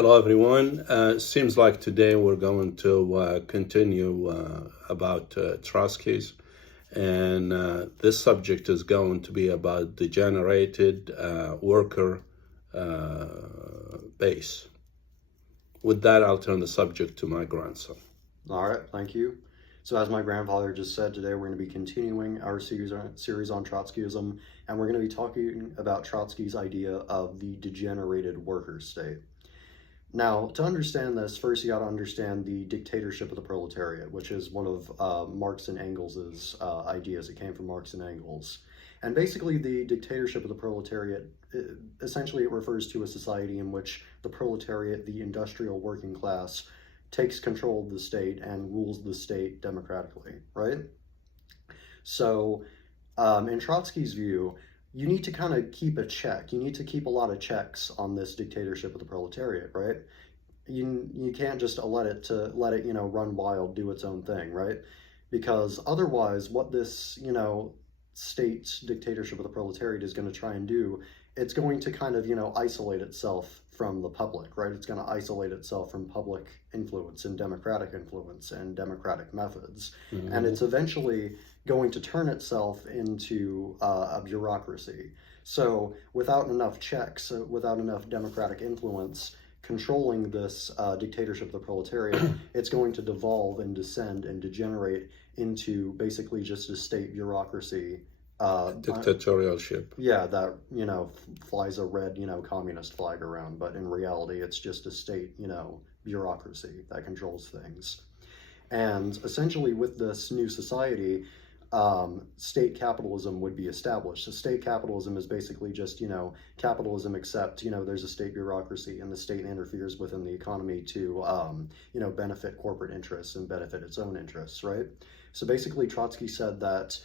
Hello, everyone. Seems like today we're going to continue about Trotskyism, and this subject is going to be about degenerated worker base. With that, I'll turn the subject to my grandson. All right, thank you. So as my grandfather just said, today we're going to be continuing our series on Trotskyism, and we're going to be talking about Trotsky's idea of the degenerated worker state. Now, to understand this, first you got to understand the dictatorship of the proletariat, which is one of Marx and Engels's ideas. It came from Marx and Engels. And basically the dictatorship of the proletariat, essentially it refers to a society in which the proletariat, the industrial working class, takes control of the state and rules the state democratically, right? So in Trotsky's view, you need to kind of keep a check. You need to keep a lot of checks on this dictatorship of the proletariat, right? You can't just let it run wild, do its own thing, right? Because otherwise, what this state's dictatorship of the proletariat is going to try and do, it's going to kind of isolate itself from the public, right? It's going to isolate itself from public influence and democratic methods, and it's eventually going to turn itself into a bureaucracy. So without enough checks, without enough democratic influence controlling this dictatorship of the proletariat, it's going to devolve and descend and degenerate into basically just a state bureaucracy. Dictatorialship. Yeah, that, flies a red, communist flag around, but in reality, it's just a state, bureaucracy that controls things. And essentially with this new society, state capitalism would be established. So state capitalism is basically just, capitalism except, there's a state bureaucracy and the state interferes within the economy to, benefit corporate interests and benefit its own interests, right? So basically Trotsky said that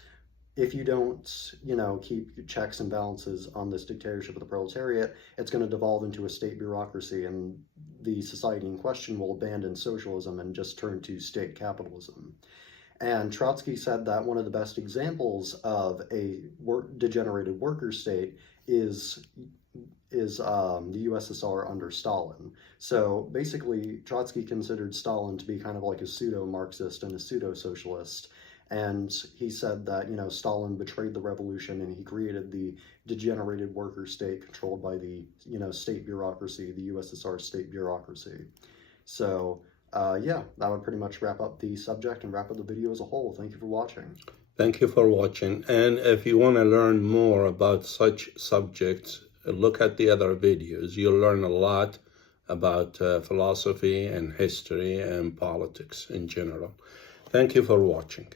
if you don't, keep checks and balances on this dictatorship of the proletariat, it's going to devolve into a state bureaucracy, and the society in question will abandon socialism and just turn to state capitalism. And Trotsky said that one of the best examples of a degenerated worker state is the USSR under Stalin. So basically, Trotsky considered Stalin to be kind of like a pseudo-Marxist and a pseudo-socialist. And he said that, Stalin betrayed the revolution and he created the degenerated worker state controlled by the, state bureaucracy, the USSR state bureaucracy. So, yeah, that would pretty much wrap up the subject and wrap up the video as a whole. Thank you for watching. Thank you for watching. And if you want to learn more about such subjects, look at the other videos. You'll learn a lot about philosophy and history and politics in general. Thank you for watching.